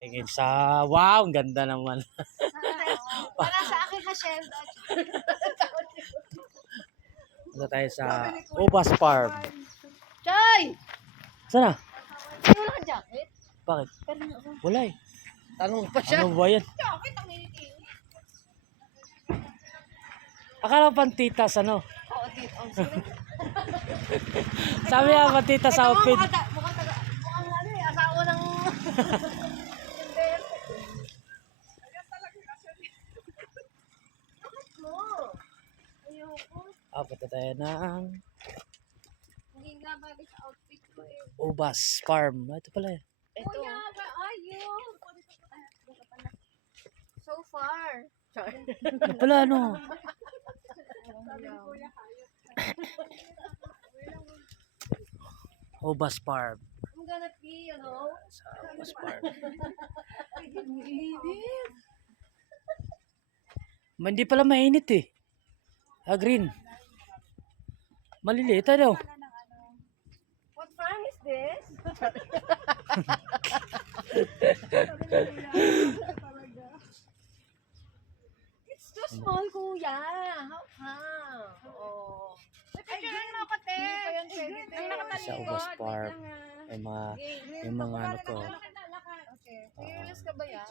Tingin sa, wow, ang ganda naman. Para sa akin, Hashem. Ano tayo sa Ubas Farm. Chay! Sana? Wala kang jacket? Bakit? Wala eh. Tanong pa siya. Ano ba yan? Jacket ang miniti. Akala ko pantitas ano? Oo, dito. Oh. Sabi nga pantitas sa outfit. Mukhang taga, mukhang ano eh, asawa ng... mo. Ayoko. Ah, punta tayo ng eh. Ubas Farm. Ah, Ito pala eh. Ito. Kuya, where are you? So far. Ito pala ano? Ubas Farm. I'm gonna pee, you know? Sa Ubas Farm. Hindi pala mainit eh. Ah, green. Maliliit ano? What farm is this? It's too small, kuya. How come? Oo. Picture mo ko, te. Sa Ubas Farm. May mga, may mga ano to. Okay. Fearless ka ba yan?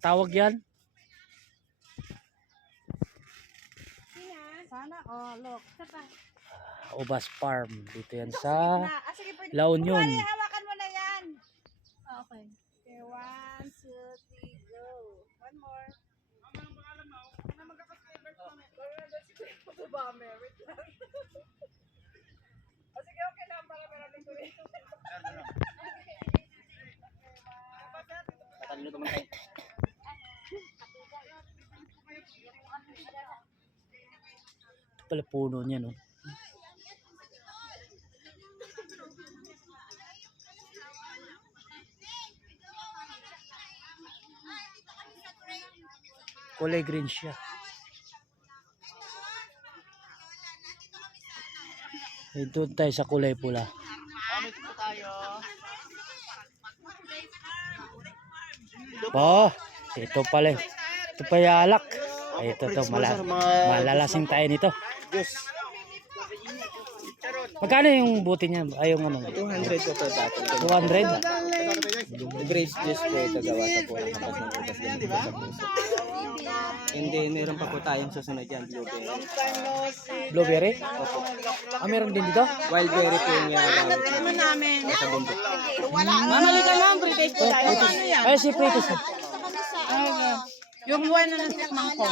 Tawag yan? Sana, oh, look. Ubas Farm. Dito yan sa Ah, sige, pwede. La Union. Kunwari, hawakan mo na yan. Ah, Okay. Okay, one, two, three, go. One more. Ano? O sige, okay lang. Para meron ko rin. Pala puno niya no. Kulay green siya. Eh, Doon tayo sa kulay pula. Oh, ito pala. Ito pa yung alak. Ay, ito to, mala malalasing tayo nito. Magkano yung buti niya? Ay, yung ano? 200 po per bottle. 200? Grace juice po ito gawa sa po ng kapas ng utas ganito po sa puso. Hindi, meron pa po tayong susunod yan, blueberry. Blueberry? Ah, meron din dito? Wild berry po yung yan. Ano namin? Sa bundok. Mamali ka lang, British po tayo. Ano yan? Ay, si Pritis. Yung buwan na natikman ko.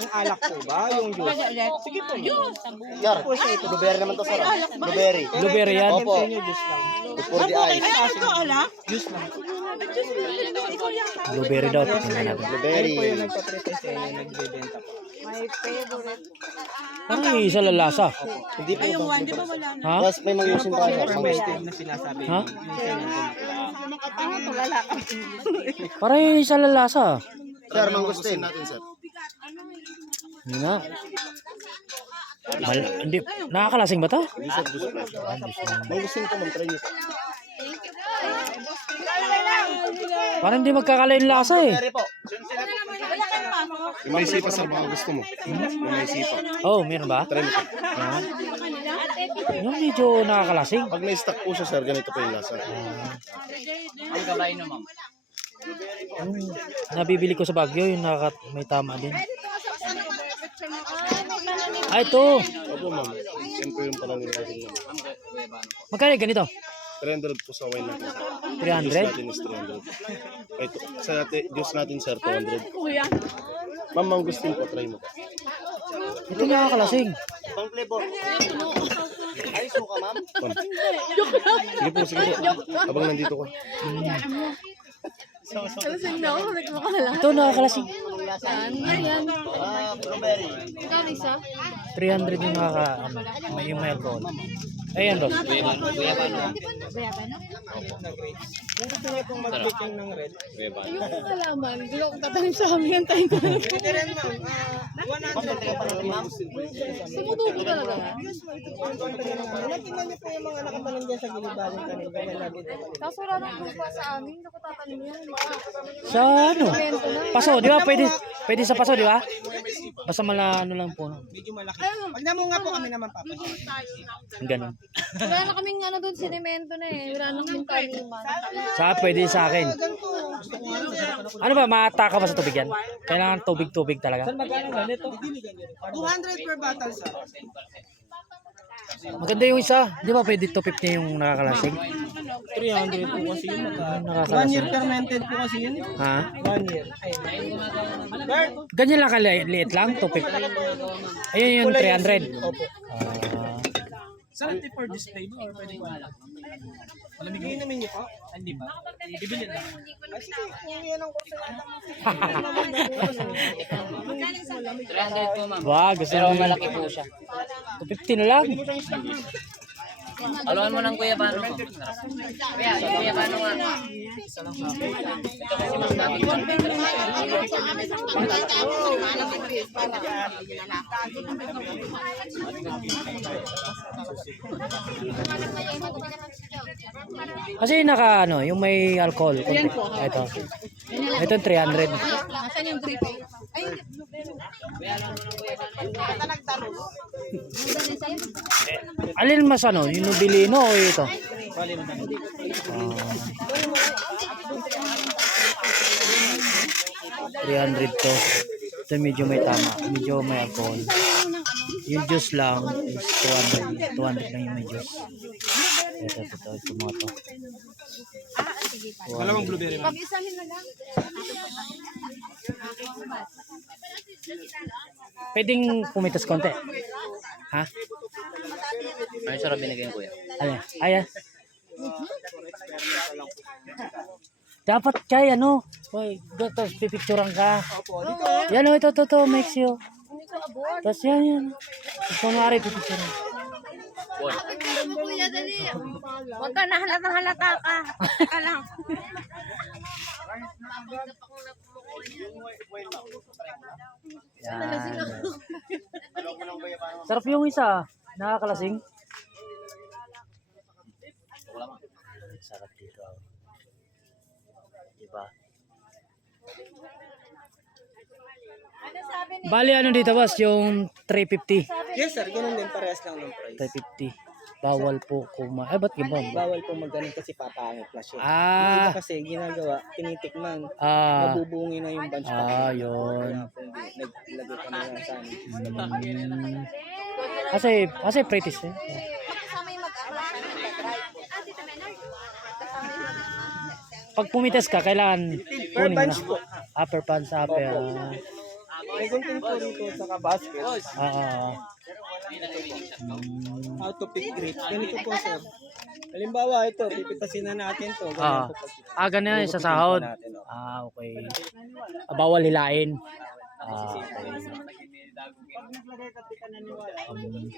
Yung alak po ba? Yung juice? Sige po. Juice. Yar, blueberry naman to sir. Blueberry. Blueberry yan? Opo. Yung juice lang. For the eyes. Ay, ito, ala? Juice lang. Blueberry daw. Blueberry. Ano po yung nagpa-pretest eh, yung nagbebenta po. My favorite. Ay, isa lalasa. Hindi po. Ay, yung one, di ba wala na? Ha? Tapos may mag-usin tayo. Fermented na sinasabi Ha? yung Ano, ka. Parang yung isa lalasa. Sir, mangustin natin sir. Hindi nga. Mal hindi, nakakalasing ba to? Hindi sir, gusto ko. Mangustin ko, mag-try nyo. Parang hindi magkakala yung lasa eh. Yung may sipa sir, baka gusto mo. Yung may sipa. Oh, meron ba? Try mo sir. Yung medyo nakakalasing. Pag may stock po siya sir, ganito po yung lasa. Yung nabibili ko sa Baguio, yung nakaka may tama din. Ah, ito. Opo ma'am. Yan po yung parang natin. Magkano ganito? 300 po sa wine natin. sir. Juice 300? natin is 300. Ito, sa natin, juice natin sir, 200. Kuya. Ma'am, mangustin po, try mo. Ito nakakalasing. Pang flavor. Ay, suka ma'am? Sige po, sige po. Habang nandito ko. Lasing na ako, nagmukha na lang. Ito nakakalasing. Ayan. Ah, blueberry. Magkano isa? 300 yung nakaka, ano, may yung may alcohol. Ayan to. Kung gusto niyo pong mag-picking ng red. Ayoko malaman. Hindi ko tatanim sa amin. Antayin ko rin ma'am. Ah, 100 Sumutubo talaga. Tingnan niyo po yung mga nakatanim dyan sa gilid-baling kanin. Ganyan lagi ito. Kaso wala nang lupa sa amin. Hindi ko tatanim yan. Sa ano? Paso, di ba? Pwede, pwede sa paso, di ba? Basta mala ano lang po. Medyo malaki. Pag namunga po kami naman papa. Ang ganun. Wala na kaming ano doon, sinemento na eh. Wala nang yung taniman. Sa pwede sa akin. Ano ba, mata ka ba sa tubig yan? Kailangan tubig-tubig talaga. Magkano ganito? 200 per bottle sir. Maganda yung isa. Di ba pwede 250 yung nakakalasing? 300 po kasi yun. One Nakakalasing. year fermented po kasi yun. Ha? One year. Ganyan lang kaliit lang, 250. Ayun yung 300. Opo. Ah, Saan for display mo or pwede ko alam? Malamig namin niyo po? Hindi pa. Bibili lang. Ah, sige, yan ang kurso na Wag, gusto Pero malaki po siya. 250 na lang. Aluan mo ng kuya paano ko. Kuya, kuya paano nga. Kasi yung naka ano, yung may alcohol. Yan po. Ito. Ito yung 300. Nasaan yung drip? Ay, Alin mas ano, yung Nobilino o ito? Ah. 300 to. Ito medyo may tama. Medyo may alcohol. Yung juice lang is 200. 200 lang yung may juice. Ito, ito, ito, ito mga to. Dalawang blueberry ma'am. pag-isahin na lang. Pwedeng pumitas konti. Ha? Ano sarap binigay ng kuya? Ayan. Ayan. Dapat kay ano, Hoy, dito pipicturean ka. Yan oh, ito, ito, ito, makes you. Tapos yan, yan. Tapos kunwari pipicturean. Dali. Huwag ka na halatang halata ka. Ka lang. Yan. Sarap yung isa, nakakalasing. Sarap dito. Diba? Bali ano dito boss, yung 350. Yes sir, ganun din parehas lang ng price. 350. Bawal po kuma. Ay, ba't gibon? Bawal po magganun kasi papangit na siya. Ah, iba kasi ginagawa, tinitikman, ah, mabubungi na yung bunch ah, yun. Kaya po hindi, naglagay kami ng sand. Mm. Kasi, kasi pretty eh. Pag pumitas ka, kailangan Per kunin bunch na. po. Upper pants, upper. May gunting po rito sa basket. Ah, ah, ah. How to pick grapes. Ganito po sir. Halimbawa ito, pipitasin na natin to. Ah, Ganyan po pag ah, ganyan yung sa sahod. natin. oh. Ah, okay. Ah, bawal hilain. Ah, okay. Um,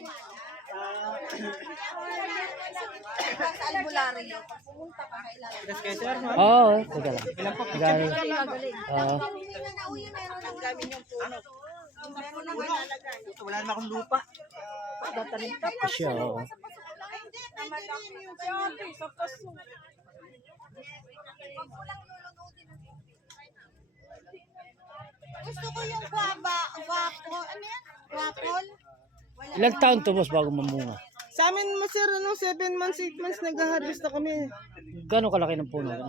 Sa albularyo. Pumunta ka kailangan. Tres kayo sir, ma'am? Oo, oh, teka lang. Magkano? Oo. Wala na akong lupa. siya, oo. Gusto ko yung guaba, guapo, ano yan? Guapol? Ilang taon to boss bago mamunga? Sa amin, sir, ano, 7 months, 8 months nag-harvest na kami. Gano'ng kalaki ng puno?